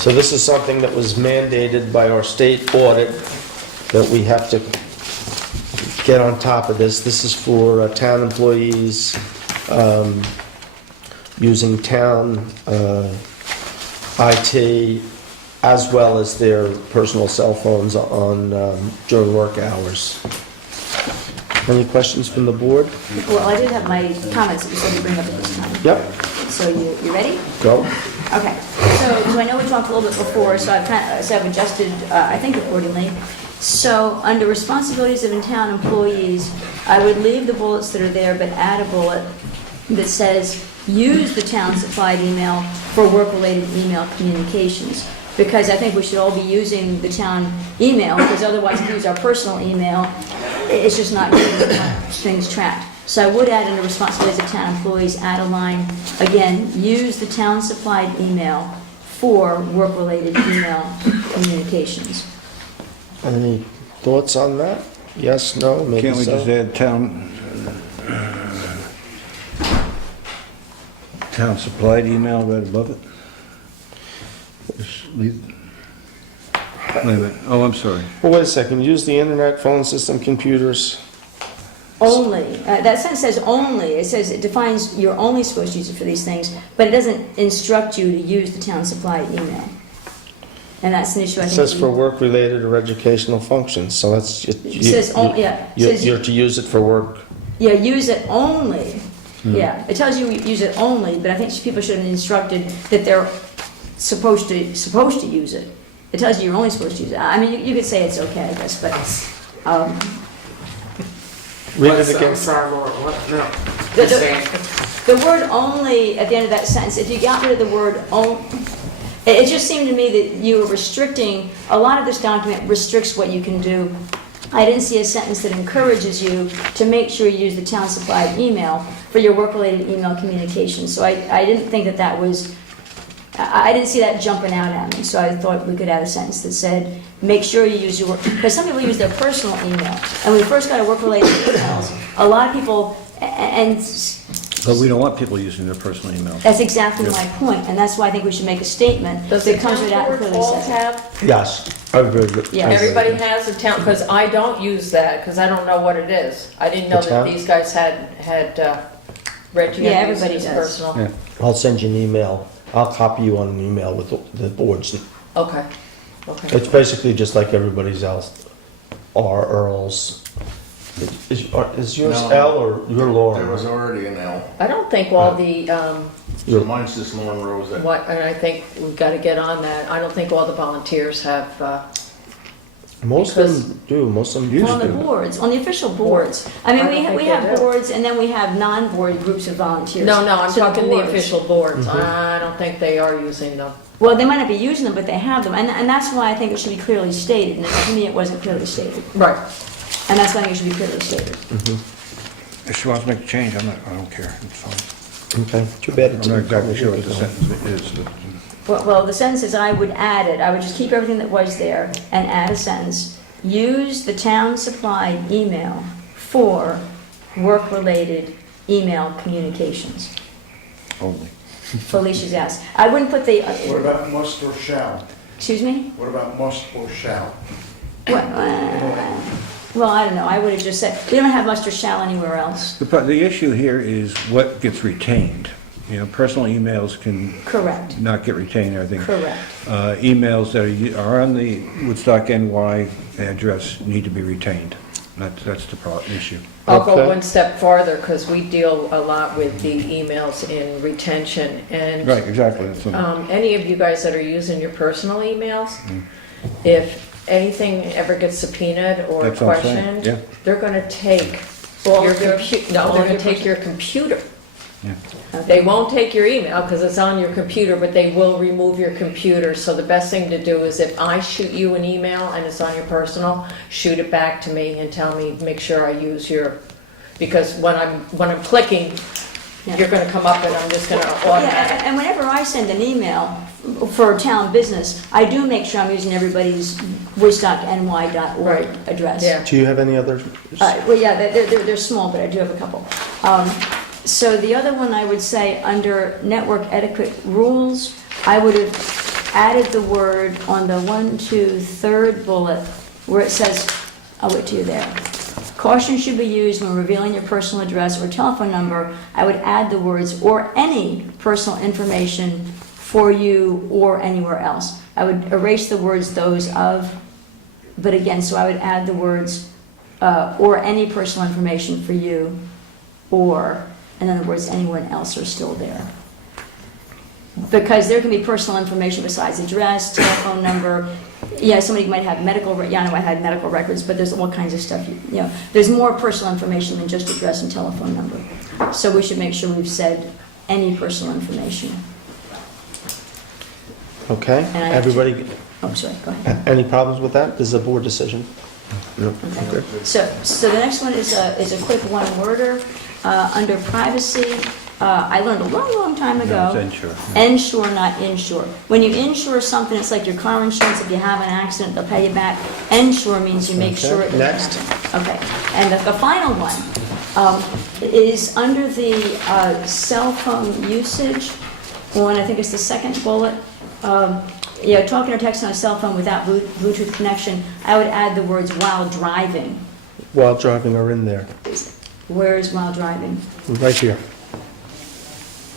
So this is something that was mandated by our state audit that we have to get on top of this. This is for town employees using town IT as well as their personal cell phones on during work hours. Any questions from the board? Well, I did have my comments that you said to bring up at this time. Yep, So you ready? go. Okay, so I know we talked a little bit before, so I've adjusted, I think accordingly. So, under responsibilities of in-town employees, I would leave the bullets that are there, but add a bullet that says, use the town-supplied email for work-related email communications. Because I think we should all be using the town email, because otherwise if we use our personal email, it's just not getting things tracked. So I would add under responsibilities of town employees, add a line, again, use the town-supplied email for work-related email communications. Any thoughts on that? Yes, no, maybe so? Can't we just add town, Town supplied email right above it. Just leave- Wait a minute, oh, I'm sorry. Well, wait a second, use the internet, phone system, computers. Only, that sentence says only, it says, it defines you're only supposed to use it for these things, but it doesn't instruct you to use the town supplied email. And that's an issue I It think. says for work-related or educational functions, so that's... It says, yeah. It says- You're to use it for work. Yeah, use it only. Yeah, it tells you use it only, but I think people should have been instructed that they're supposed to use it. It tells you you're only supposed to use it. I mean, you could say it's okay, I guess, but, Read What's- it again. I'm sorry, Laura, what? No. The- You're saying- the word only at the end of that sentence, if you got rid of the word only, it just seemed to me that you were restricting, a lot of this document restricts what you can do. I didn't see a sentence that encourages you to make sure you use the town supplied email for your work-related email communications. So I didn't think that was, I didn't see that jumping out at me. So I thought we could add a sentence that said, make sure you use your work, because some people use their personal email. And when we first got to work-related emails, a lot of people, and But we don't want people using their personal email. that's exactly my point, and that's why I think we should make a statement Does the that comes town right out and board clearly all says it. have, Yes, I agree with Yeah. everybody has a town, because I don't use that, because I don't know what it is. I didn't know The that town? these guys had Reggie Yeah, had used everybody his does. personal. Yeah. I'll send you an email. I'll copy you on an email with the boards. Okay, okay. It's basically just like everybody's else. R, Earl's. Is yours No. L or your Laura? There was already an L. I don't think all the, So mine's just Lauren Rose. and I think we've got to get on that. I don't think all the volunteers have, Most of them do, most of them Used On the to. boards, on the official boards. I mean, I don't we think have they do. boards, and then we have non-board groups of volunteers. no, I'm So talking the boards- official boards. Mm-hmm. I don't think they are using them. Well, they might not be using them, but they have them, and that's why I think it should be clearly stated, and to me, it wasn't clearly stated. Right. And that's why I think it should be clearly stated. If she wants to make a change, I don't care, it's fine. Okay, too bad I'm it's... not exactly sure what the sentence is, but... Well, the sentence is I would add it, I would just keep everything that was there and add a sentence. Use the town supplied email for work-related email communications. Only. Felicia's asked. I wouldn't put the, What about must or shall? excuse me? What about must or shall? Well, I don't know, I would have just said, we don't have must or shall anywhere else. The issue here is what gets retained. You know, personal emails can Correct, not get retained, I think. correct. Emails that are on the Woodstock NY address need to be retained. That's the issue. I'll go Okay. one step farther, because we deal a lot with the emails in retention, and Right, exactly. That's what- any of you guys that are using your personal emails, if anything ever gets subpoenaed or That's what I'm saying, questioned, yeah. they're gonna take All your of your- computer, no, all they're of gonna your take your computer. Yeah. They won't take your email because it's on your computer, but they will remove your computer. So the best thing to do is if I shoot you an email and it's on your personal, shoot it back to me and tell me, make sure I use your, because when I'm clicking, Yeah. you're gonna come up and I'm just gonna Yeah, automatic. and whenever I send an email for town business, I do make sure I'm using everybody's woodstockny.org Right. address. Yeah. Do you have any other? Well, yeah, they're small, but I do have a couple. So the other one I would say, under network etiquette rules, I would have added the word on the 1, 2, 3rd bullet, where it says, I'll wait till you're there. Caution should be used when revealing your personal address or telephone number. I would add the words, or any personal information for you or anywhere else. I would erase the words those of, but again, so I would add the words, or any personal information for you, or, in other words, anyone else are still there. Because there can be personal information besides address, telephone number. Yeah, somebody might have medical, yeah, I know I had medical records, but there's all kinds of stuff, you know. There's more personal information than just address and telephone number. So we should make sure we've said any personal information. Okay, And I have everybody, Oh, sorry, go ahead. any problems with that? This is a board decision. No? Okay. So the next one is a quick one-worder. Under privacy, I learned a long, long time ago. No, it's ensure. Ensure, not insure. When you insure something, it's like your car insurance. If you have an accident, they'll pay you back. Ensure means you make Okay, sure it doesn't next. happen. Okay, and the final one, is under the cell phone usage, on, I think it's the second bullet. Talking or texting on a cell phone without Bluetooth connection, I would add the words while driving. While driving are in there, Where is while driving? right here.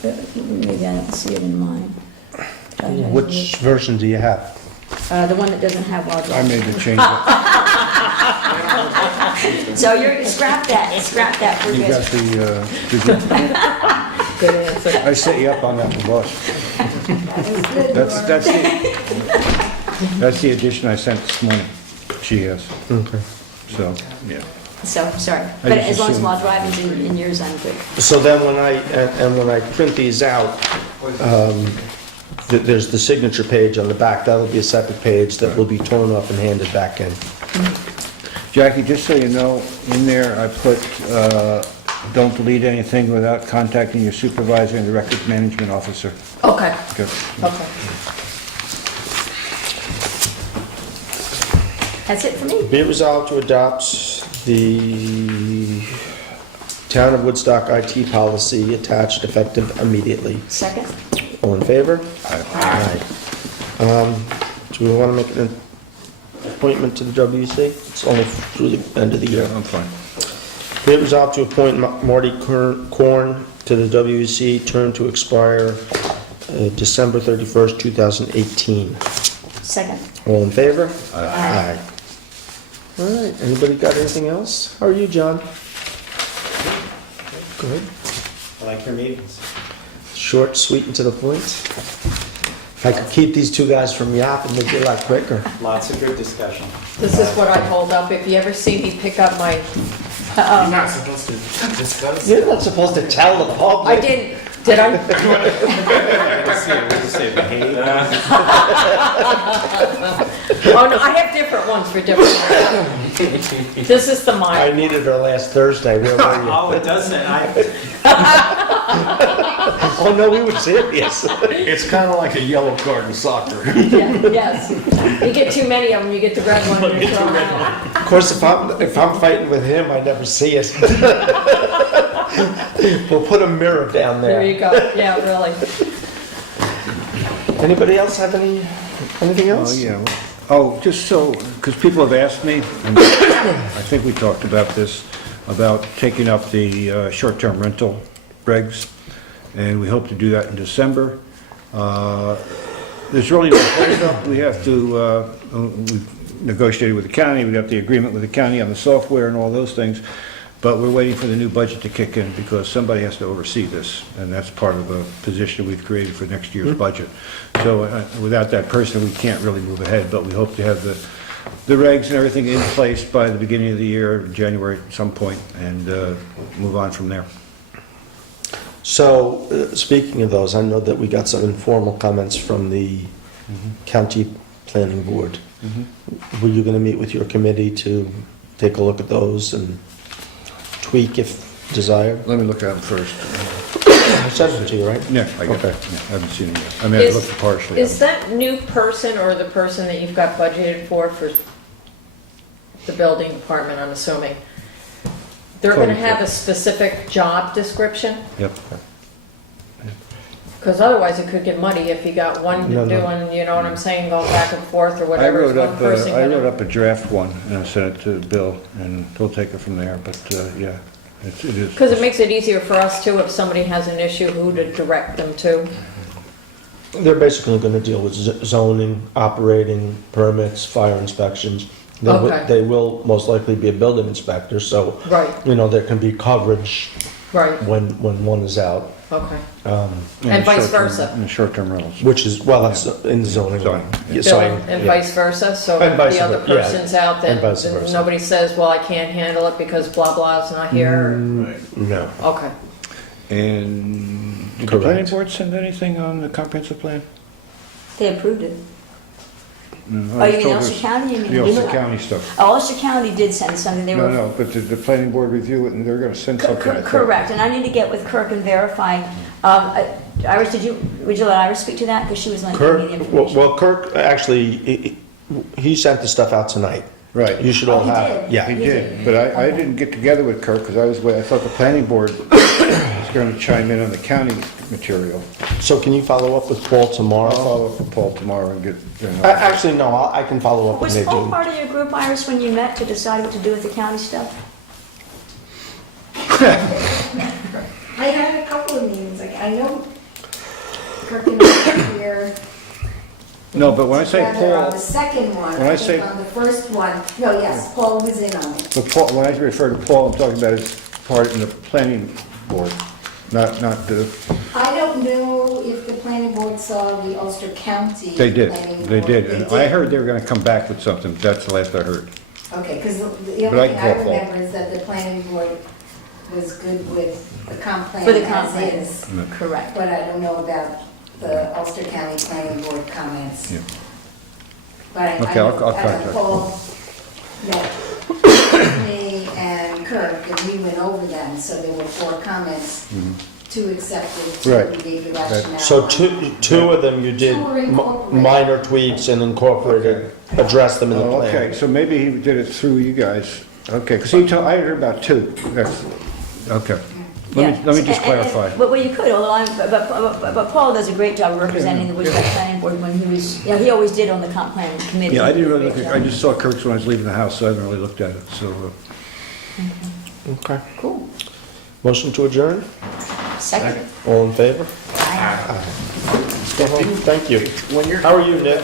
Maybe I don't see it in mine. Which version do you have? The one that doesn't have while I driving. made the change. So you're, scrap that, we're You got good. the, Good answer. I set you up on that one, boss. That's the addition I sent this morning. She has. Okay. So, yeah. So, sorry. I But just as long as assumed- while driving's in yours, I'm good. So then when I print these out, there's the signature page on the back. That'll be a separate page that will be torn up and handed back in. Jackie, just so you know, in there I put, don't delete anything without contacting your supervisor and the records management officer. Okay, Good. okay. That's it for me. Be it resolved to adopt the Town of Woodstock IT policy attached effective immediately. Second? All in favor? Aye. Do we want to make an appointment to the WC? It's only through the end of the year. I'm fine. Be it resolved to appoint Marty Korn to the WC, term to expire December 31st, 2018. Second. All in favor? Aye. All right, anybody got anything else? How are you, John? Good. I like your meetings. Short, sweet, and to the point. If I could keep these two guys from yapping, they'd be a lot quicker. Lots of good discussion. This is what I hold up. If you ever see me pick up my, You're not supposed to discuss. You're not supposed to tell the public. I did I? We'll just say behave. Oh, no, I have different ones for different. This is the I mine. needed her last Thursday. Where were you? Oh, it doesn't. Oh, no, we were serious. It's kind of like a yellow card in soccer. Yes. You get too many of them, you get the red one and you're thrown out. Of course, if I'm fighting with him, I never see it. We'll put a mirror down There there. you go. Yeah, really. Anybody else have anything else? Oh, yeah. Oh, just so, because people have asked me, and I think we talked about this, about taking up the short-term rental regs, and we hope to do that in December. There's really no holdup. We have to, we've negotiated with the county, we got the agreement with the county on the software and all those things, but we're waiting for the new budget to kick in because somebody has to oversee this, and that's part of a position we've created for next year's budget. So without that person, we can't really move ahead, but we hope to have the regs and everything in place by the beginning of the year, January at some point, and move on from there. So, speaking of those, I know that we got some informal comments from the county planning board. Were you going to meet with your committee to take a look at those and tweak if desired? Let me look at them first. I sent them to you, right? Yeah, I got Okay. it. Yeah, I haven't seen them yet. I mean, I Is- looked partially at Is them. that new person or the person that you've got budgeted for the building department, I'm assuming? They're gonna have a specific job description? Yep. Because otherwise it could get muddy if you got one No, no. doing, you know what I'm saying, going back and forth or I whatever. Is wrote one up, person I wrote gonna- up a draft one, and I sent it to Bill, and he'll take it from there, but, yeah, it is. Because it makes it easier for us too, if somebody has an issue, who to direct them to. They're basically going to deal with zoning, operating, permits, fire inspections. Okay. They will most likely be a building inspector, so, Right, there can be coverage right, when one is out. okay. And vice short-term- versa. And short-term rentals. Which is, well, that's in the zoning. Zoning, Yeah, Billing so, and yeah. vice versa, so And if vice the other versa, yeah. person's out, then And vice then versa. nobody says, well, I can't handle it because blah blah's not here. No. Okay. And did the planning Correct. board send anything on the comprehensive plan? They approved it. No, Oh, I you was mean told Ulster there's- County? You mean? The Ulster County stuff. Oh, Ulster County did send something. They No, were. no, but did the planning board review it, and they're gonna send something? I thought. Correct, and I need to get with Kirk and verify. Iris, would you let Iris speak to that? Because she was lending me the Kirk, information. well, Kirk, actually, he sent the stuff out tonight. Right. You should all Oh, he have did. it. Yeah. He He did, did. but I didn't get together with Kirk because I thought the planning board was going to chime in on the county material. So can you follow up with Paul I'll tomorrow? follow up with Paul tomorrow and get, Actually, no, I can follow up with Was Paul Nadine. part of your group, Iris, when you met to decide what to do with the county stuff? I had a couple of meetings, like, I know Kirk and I were here no, but when I say together on the Paul, second one. when I I say- think on the first one, no, yes, Paul was in on it. but Paul, when I refer to Paul, I'm talking about his part in the planning board, not the, I don't know if the planning board saw the Ulster County. they did, planning they board. did. And I heard they were going to come back with something, that's the last I heard. Okay, because the But I only thing I can call Paul. remember is that the planning board was good with the comp plan For the comp plan. as is. Correct. But I don't know about the Ulster County Planning Board comments. Yeah. But I Okay, know I'll contact Paul met me and Kirk, and we went over them, so there were 4 comments. 2 accepted, 2 Right. we gave the rationale. So on. two of them you did Two were incorporated. minor tweaks and incorporated, addressed them in the Oh, okay, plan. so maybe he did it through you guys. Okay, because I heard about 2. That's, okay. Let me just clarify. Well, you could, although but Paul does a great job of representing the Woodstock Planning Board when he was, he always did on the comp plan committee. Yeah, I didn't really He look did a at, great I job. just saw Kirk's when I was leaving the house, so I haven't really looked at it, so. Okay. Cool. Motion to adjourn? Second. All in favor? Aye. Go home. Thank you. How are you, Nick?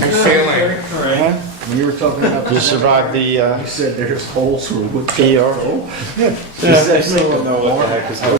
I'm sailing. When you were talking about. You survived the You said there's holes where wood. ER? You said so. I don't know what the heck is going on.